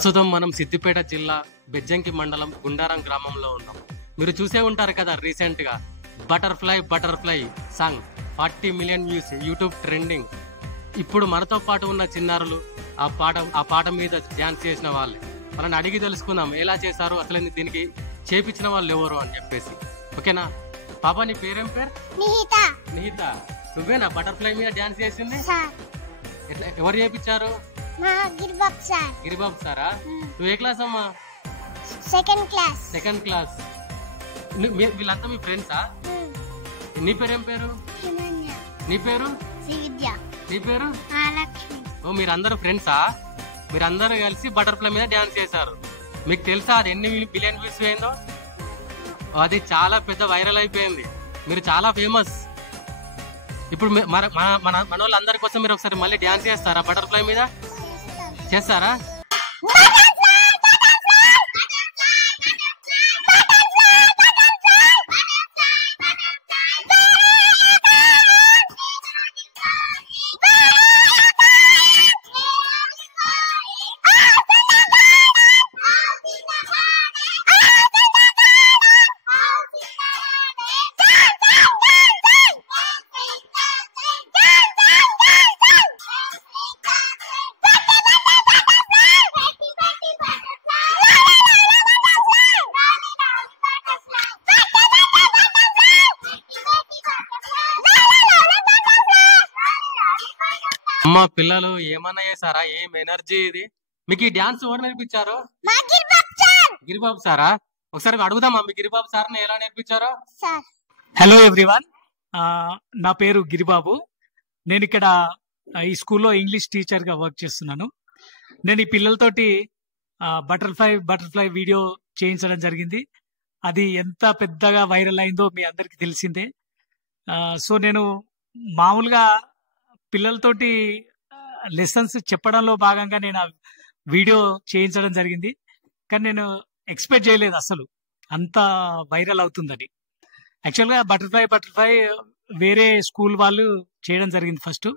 ప్రస్తుతం మనం సిద్దిపేట జిల్లా బెజ్జంకి మండలం గుండారం గ్రామంలో ఉన్నాం. మీరు చూసే ఉంటారు కదా, రీసెంట్ గా butterfly song 40 million views, YouTube trending. ఇప్పుడు మనతో పాటు ఉన్న చిన్నారులు ఆ పాట మీద డ్యాన్స్ చేసిన వాళ్ళని అడిగి తెలుసుకుందాం ఎలా చేశారు, అసలు దీనికి చేపించిన వాళ్ళు ఎవరు అని చెప్పేసి. ఓకేనా పాపా, నీ పేరేం పేరు? నిహిత. నువ్వేనా బటర్ఫ్లై మీద డ్యాన్స్ చేసింది? ఎవరు చేపించారు? గిరిబాబు సారా? నువ్వు ఏ క్లాస్ అమ్మా? Second class. వీళ్ళంతా మీ ఫ్రెండ్సా? నీ పేరేం పేరు? నీ పేరు? నీ పేరు? ఓ, మీరందరూ ఫ్రెండ్సా? మీరందరూ కలిసి బటర్ఫ్లై మీద డ్యాన్స్ చేశారు. మీకు తెలుసా అది ఎన్ని బిలియన్ వ్యూస్ అయిందో? అది చాలా పెద్ద వైరల్ అయిపోయింది. మీరు చాలా ఫేమస్. ఇప్పుడు మన వాళ్ళందరి కోసం మీరు ఒకసారి మళ్ళీ డ్యాన్స్ చేస్తారా బటర్ఫ్లై మీద? చేస్తారా? అమ్మా, పిల్లలు ఏమన్నా చేశారా? ఏం ఎనర్జీ ఇది! మీకు ఈ డాన్స్ ఎవరు నేర్పించారు? గిరిబాబు సారా? ఒకసారి అడుగుదామా మీ గిరిబాబు సార్ని ఎలా నేర్పించారో. హలో ఎవ్రీవన్, నా పేరు గిరిబాబు. నేను ఇక్కడ ఈ స్కూల్లో ఇంగ్లీష్ టీచర్ గా వర్క్ చేస్తున్నాను. నేను ఈ పిల్లలతోటి బటర్ఫ్లై వీడియో చేయించడం జరిగింది. అది ఎంత పెద్దగా వైరల్ అయిందో మీ అందరికి తెలిసిందే. సో నేను మామూలుగా పిల్లలతోటి లెసన్స్ చెప్పడంలో భాగంగా నేను ఆ వీడియో చేయించడం జరిగింది. కానీ నేను ఎక్స్పెక్ట్ చేయలేదు అసలు అంత వైరల్ అవుతుందని. యాక్చువల్గా బటర్ఫ్లై వేరే స్కూల్ వాళ్ళు చేయడం జరిగింది ఫస్ట్.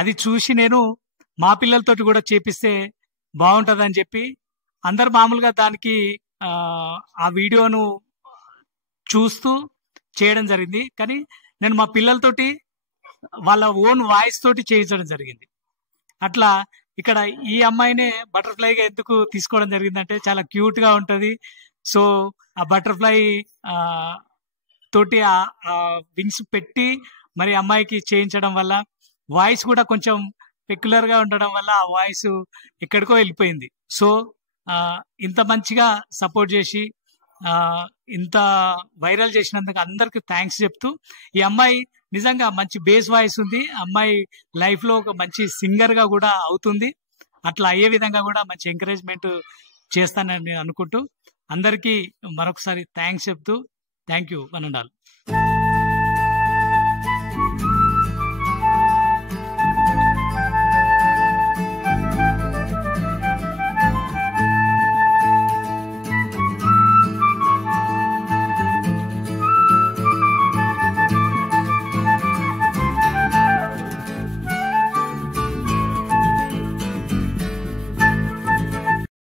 అది చూసి నేను మా పిల్లలతోటి కూడా చేపిస్తే బాగుంటుందని చెప్పి అందరు మామూలుగా దానికి ఆ వీడియోను చూస్తూ చేయడం జరిగింది. కానీ నేను మా పిల్లలతోటి వాళ్ళ ఓన్ వాయిస్ తోటి చేయించడం జరిగింది. అట్లా ఇక్కడ ఈ అమ్మాయినే బటర్ఫ్లైగా ఎందుకు తీసుకోవడం జరిగిందంటే చాలా క్యూట్ గా ఉంటది. సో ఆ బటర్ఫ్లై తోటి ఆ వింగ్స్ పెట్టి మరి అమ్మాయికి చేయించడం వల్ల వాయిస్ కూడా కొంచెం పెక్యులర్ గా ఉండడం వల్ల ఆ వాయిస్ ఎక్కడికో వెళ్ళిపోయింది. సో ఇంత మంచిగా సపోర్ట్ చేసి ఇంత వైరల్ చేసినందుకు అందరికి థ్యాంక్స్ చెప్తూ, ఈ అమ్మాయి నిజంగా మంచి బేస్ వాయిస్ ఉంది. అమ్మాయి లైఫ్ లో ఒక మంచి సింగర్ గా కూడా అవుతుంది. అట్లా అయ్యే విధంగా కూడా మంచి ఎంకరేజ్మెంట్ చేస్తానని అనుకుంటూ అందరికీ మరొకసారి థ్యాంక్స్ చెప్తూ thank you one and all.